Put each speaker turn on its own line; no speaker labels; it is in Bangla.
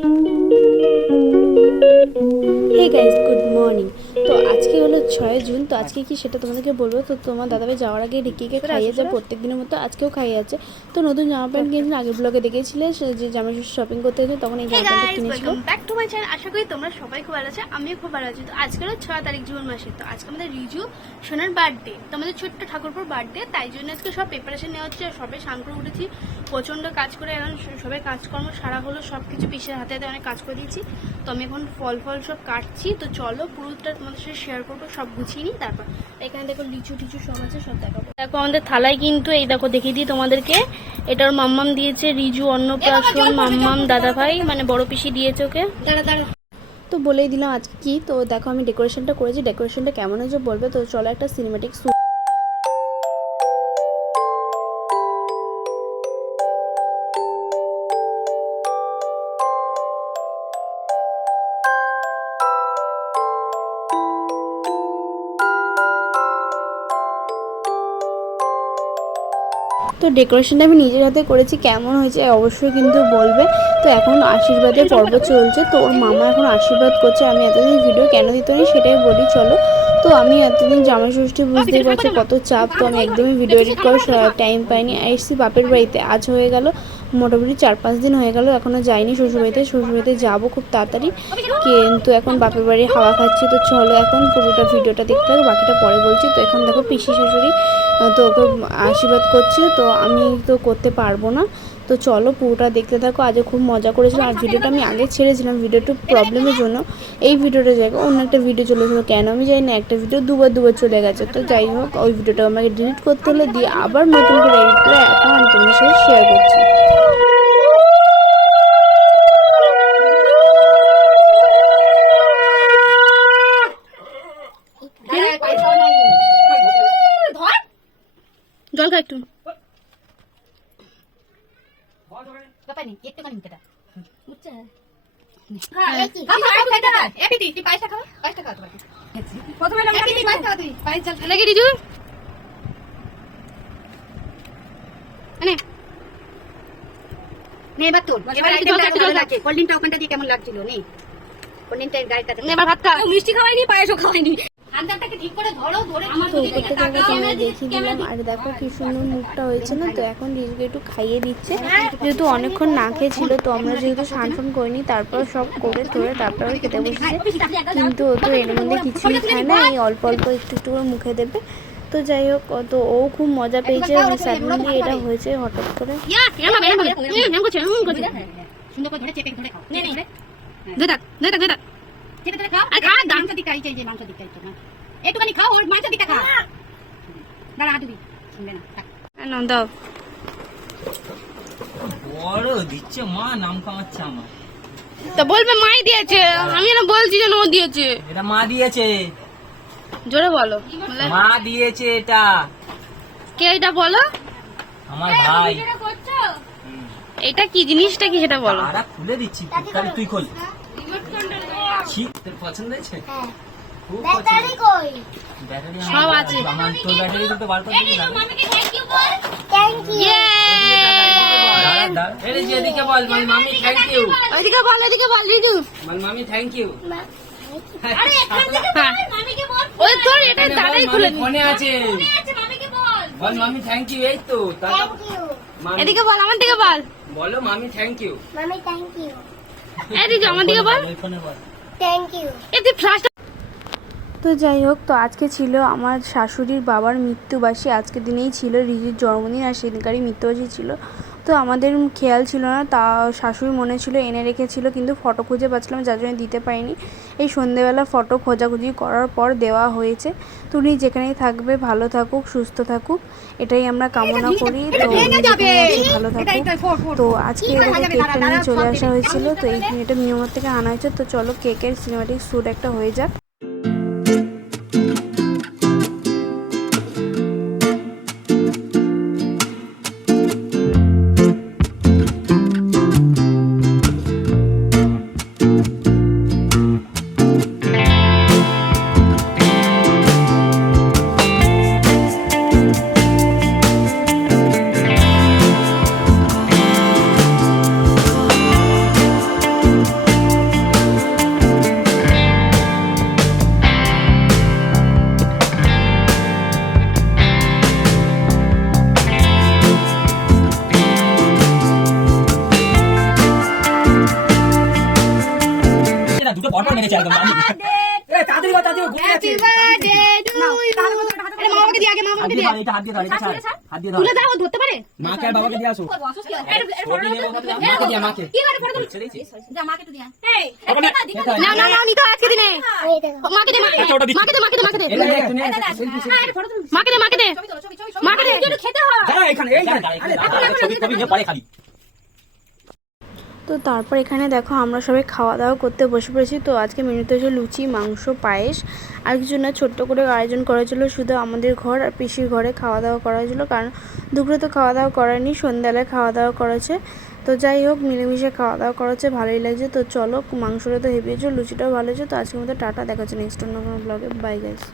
Hey guys, good morning. তো আজকে হলো ছয় জুন তো আজকে কি সেটা তোমাদেরকে বলব? তো তোমার দাদাভাই যাওয়ার আগে রিকিকে খাইয়ে যায় প্রত্যেক দিনের মতো আজকেও খাইয়ে আছে। তো নতুন জামা প্যান্ট কিনেছিল আগের ব্লগে দেখেছিলে যে জামা শুধু শপিং করতে গেছে তখন এই জামা প্যান্টটা
গাইস
কিনেছিল।
ব্যাক টু মাই চ্যানেল আশা করি তোমরা সবাই খুব ভালো আছো আমিও খুব ভালো আছি। তো আজকে হলো ছয় তারিখ জুন মাসে তো আজকে আমাদের রিজু সোনার বার্থডে তো আমাদের ছোট্ট ঠাকুরপুর বার্থডে তাই জন্য আজকে সব প্রিপারেশন নেওয়া হচ্ছে সবে স্নান করে উঠেছি প্রচণ্ড কাজ করে এখন সবাই কাজকর্ম সারা হলো সব কিছু পিসের হাতে হাতে অনেক কাজ করে দিয়েছি। তো আমি এখন ফল ফল সব কাটছি তো চলো পুরোটা তোমাদের সাথে শেয়ার করব সব গুছিয়ে নিই তারপর এখানে দেখো লিচু টিচু সব আছে সব দেখাবো। দেখো আমাদের থালায় কিন্তু এই দেখো দেখিয়ে দিই তোমাদেরকে এটার মাম্মাম দিয়েছে রিজু অন্নপ্রাশন মাম্মাম দাদা ভাই মানে বড় পিসি দিয়েছে ওকে।
তো বলেই দিলাম আজকে কি তো দেখো আমি ডেকোরেশনটা করেছি ডেকোরেশনটা কেমন হয়েছে বলবে তো চলো একটা সিনেমেটিক তো ডেকোরেশনটা আমি নিজের হাতে করেছি, কেমন হয়েছে অবশ্যই কিন্তু বলবে। তো এখন আশীর্বাদের পর্ব চলছে, তো ওর মামা এখন আশীর্বাদ করছে, আমি এতদিন ভিডিও কেন দিতে সেটাই বলি, চলো। তো আমি এতদিন জামাই ষষ্ঠী বুঝতেই পারছি কত চাপ। তো আমি একদমই ভিডিও এডিট করার টাইম পাইনি। এসেছি বাপের বাড়িতে। আজ হয়ে গেল, মোটামুটি চার পাঁচ দিন হয়ে গেল এখনও যাইনি শ্বশুরবাড়িতে। শ্বশুরবাড়িতে যাব খুব তাড়াতাড়ি। কিন্তু এখন বাপের বাড়ি হাওয়া খাচ্ছি। তো চলো এখন পুরোটা ভিডিওটা দেখতে হবে বাকিটা পরে বলছি। তো এখন দেখো পিসি শাশুড়ি তো ওকে আশীর্বাদ করছে। তো আমি তো করতে পারব না। তো চলো পুরোটা দেখতে থাকো। আজও খুব মজা করেছিলাম। আর ভিডিওটা আমি আগে ছেড়েছিলাম ভিডিও একটু প্রবলেমের জন্য। এই ভিডিওটা জায়গায় অন্য একটা ভিডিও চলে এসেছিল। কেন আমি জানি না, একটা ভিডিও দুবার দুবার চলে গেছে। তো যাই হোক, ওই ভিডিওটা আমাকে ডিলিট করতে হলে দিয়ে আবার নতুন করে এডিট করে এখন আমি তোমাদের সাথে শেয়ার করছি।
জল খা একটু। নাকি রিজু? আনে
নে এবার তোর এবার আইটেমটা ভালো লাগছে কোল্ড ড্রিঙ্কটা ওখানটা দিয়ে কেমন লাগছিল নে। কোল্ড ড্রিঙ্কটা
খা
মিষ্টি খাওয়াইনি পায়েসও খাওয়াইনি। আন্দারটাকে ঠিক করে ধরো ধরে
তো উপর থেকে আগে দেখিয়ে দিলাম আর দেখো কি সুন্দর মুখটা হয়েছে না তো এখন রিজুকে একটু খাইয়ে দিচ্ছে যেহেতু অনেকক্ষণ না খেয়েছিল তো আমরা যেহেতু স্নান ফান করিনি তারপর সব করে ধরে তারপর খেতে বসেছে কিন্তু ও তো এর মধ্যে কিছুই খায় না এই অল্প অল্প একটু একটু করে মুখে দেবে তো যাই হোক ও তো ও খুব মজা পেয়েছে এবং স্যাডেনলি এটা হয়েছে হঠাৎ করে
ইয়া
সুন্দর ধরে চেপে ধরে খাও নে নে চেপে ধরে খাও
আর খা।
মাংস দিকটা এই যে, মাংস দিকটা একটু না? একটুখানি খাও ওর মাংস দিকটা খাও দাঁড়া হাঁটু দি শুনবে না থাক।
না দাও।
বড় দিচ্ছে মা নাম কামাচ্ছে আমার।
তা বলবে মাই দিয়েছে। আমি না বলছি যেন ও দিয়েছে।
এটা মা দিয়েছে।
জোরে বলো।
মা দিয়েছে এটা।
কে এটা বলো?
আমার ভাই।
এটা কি জিনিসটা কি সেটা বলো।
তারা খুলে দিচ্ছি তুই খোল। ছি, তোর পছন্দ হয়েছে? খুব পছন্দ। ব্যাটারি
সব আছে।
আমার তোর ব্যাটারি তো বার করে দিবি না দাঁড়া, দাঁড়া। এই যে এদিকে বল মাই মামি থ্যাংক ইউ
ওইদিকে বল।
মাই মামি থ্যাংক ইউ
হ্যাঁ ওই তোর এটা দাদাই খুলে নি।
ফোনে আছে। বল। মামি থ্যাংক ইউ এই তো মামি-
এদিকে বল আমার দিকে বল।
বলো মামি থ্যাংক ইউ
you.
এই আমার দিকে বল।
ওই
ইউ এতে
তো যাই হোক তো আজকে ছিল আমার শাশুড়ির বাবার মৃত্যুবাসী আজকে দিনেই ছিল রিজুর জন্মদিন আর সেদিনকারই মৃত্যুবাসী ছিল। তো আমাদের খেয়াল ছিল না তা শাশুড়ি মনে ছিল এনে রেখেছিল কিন্তু ফটো খুঁজে পাচ্ছিলাম যার জন্য দিতে পারিনি। এই সন্ধেবেলা ফটো খোঁজাখুঁজি করার পর দেওয়া হয়েছে। তো উনি যেখানেই থাকবে ভালো থাকুক সুস্থ থাকুক এটাই আমরা কামনা করি। তো ভালো থাকুক। তো আজকে কেকটা নিয়ে চলে আসা হয়েছিল তো এই এটা মিয়ামার থেকে আনা হয়েছে। তো চলো কেকের সিনেমাটিক শ্যুট একটা হয়ে যাক।
পরপর মেরেছে একদম এ তাড়াতাড়ি কর তাড়াতাড়ি ঘুমিয়ে যাচ্ছে
নাও, তাহলে বলতে হবে, হাতে মা বাবাকে দিয়ে আগে মা
হাত
বাবাকে
দিয়ে
দিয়ে
ধর, এটা হাত দিয়ে ধর, এটা ছাড়। হাত দিয়ে ধর।
তুলে দাও ও ধরতে পারে
মাকে আর বাবাকে দিয়ে আসো ছবি নেব বলতে মাকে দিয়ে মাকে
কি করে ফটো
ছেড়ে দিয়েছি।
যা মাকে তো দিয়া
ওখানে- এটা
না না না নিতো আজকে দিনে মাকে দে মাকে দে
আচ্ছা, ওটা দিচ্ছি।
মাকে দে মাকে দে মাকে দে
এটা নিয়ে, তুমি একটা selfie, selfie।
মাকে দে মাকে দে মাকে দে খেতে হয়
দাঁড়া এখানে, এইখানে। আরে, ছবি টবি নিয়ে পরে খাবি।
তো তারপর এখানে দেখো আমরা সবাই খাওয়া দাওয়া করতে বসে পড়েছি। তো আজকে মেনুতে হচ্ছে লুচি, মাংস, পায়েস আর কিছু না, ছোট্ট করে আয়োজন করা হয়েছিল শুধু আমাদের ঘর আর পিসির ঘরে খাওয়া দাওয়া করা হয়েছিল। কারণ দুপুরে তো খাওয়া দাওয়া করায়নি, সন্ধ্যাবেলায় খাওয়া দাওয়া করেছে তো যাই হোক, মিলেমিশে খাওয়া দাওয়া করা হচ্ছে, ভালোই লাগছে। তো চলো, মাংসটা তো হেভি হয়েছে লুচিটাও ভালো হয়েছে। তো আজকের মতো টাটা, দেখা হচ্ছে নেক্সট অন্য কোনো ব্লগে বাই গাইস